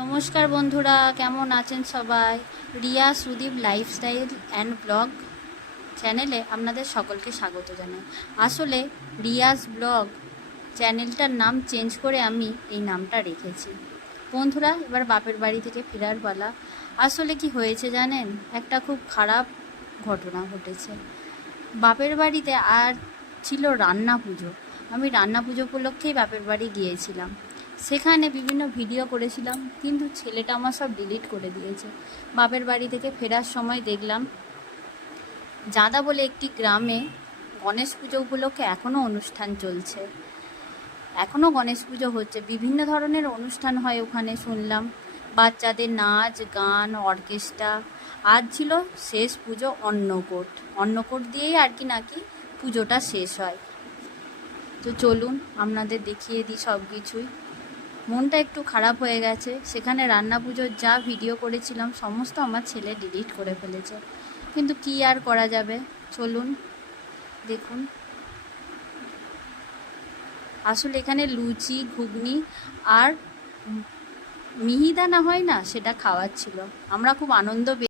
নমস্কার বন্ধুরা, কেমন আছেন সবাই? Riya Sudip lifestyle and blog চ্যানেলে আপনাদের সকলকে স্বাগত জানাই। আসলে রিয়াস ব্লগ চ্যানেলটার নাম চেঞ্জ করে আমি এই নামটা রেখেছি। বন্ধুরা, এবার বাপের বাড়ি থেকে ফেরার পালা। আসলে কি হয়েছে জানেন, একটা খুব খারাপ ঘটনা ঘটেছে। বাপের বাড়িতে আর ছিল রান্না পুজো। আমি রান্না পুজো উপলক্ষেই বাপের বাড়ি গিয়েছিলাম। সেখানে বিভিন্ন ভিডিও করেছিলাম, কিন্তু ছেলেটা আমার সব ডিলিট করে দিয়েছে। বাপের বাড়ি থেকে ফেরার সময় দেখলাম জাদা বলে একটি গ্রামে গণেশ পুজো উপলক্ষে এখনও অনুষ্ঠান চলছে, এখনও গণেশ পুজো হচ্ছে, বিভিন্ন ধরনের অনুষ্ঠান হয় ওখানে শুনলাম, বাচ্চাদের নাচ গান অর্কেস্ট্রা। আজ ছিল শেষ পুজো অন্নকূট, অন্নকূট দিয়েই আর কি নাকি পুজোটা শেষ হয়। তো চলুন আপনাদের দেখিয়ে দিই সব কিছুই। মনটা একটু খারাপ হয়ে গেছে, সেখানে রান্না পুজোর যা ভিডিও করেছিলাম সমস্ত আমার ছেলে ডিলিট করে ফেলেছে, কিন্তু কি আর করা যাবে। চলুন দেখুন। আসলে এখানে লুচি ঘুগনি আর মিহিদানা হয় না, সেটা খাওয়াচ্ছিল। আমরা খুব আনন্দ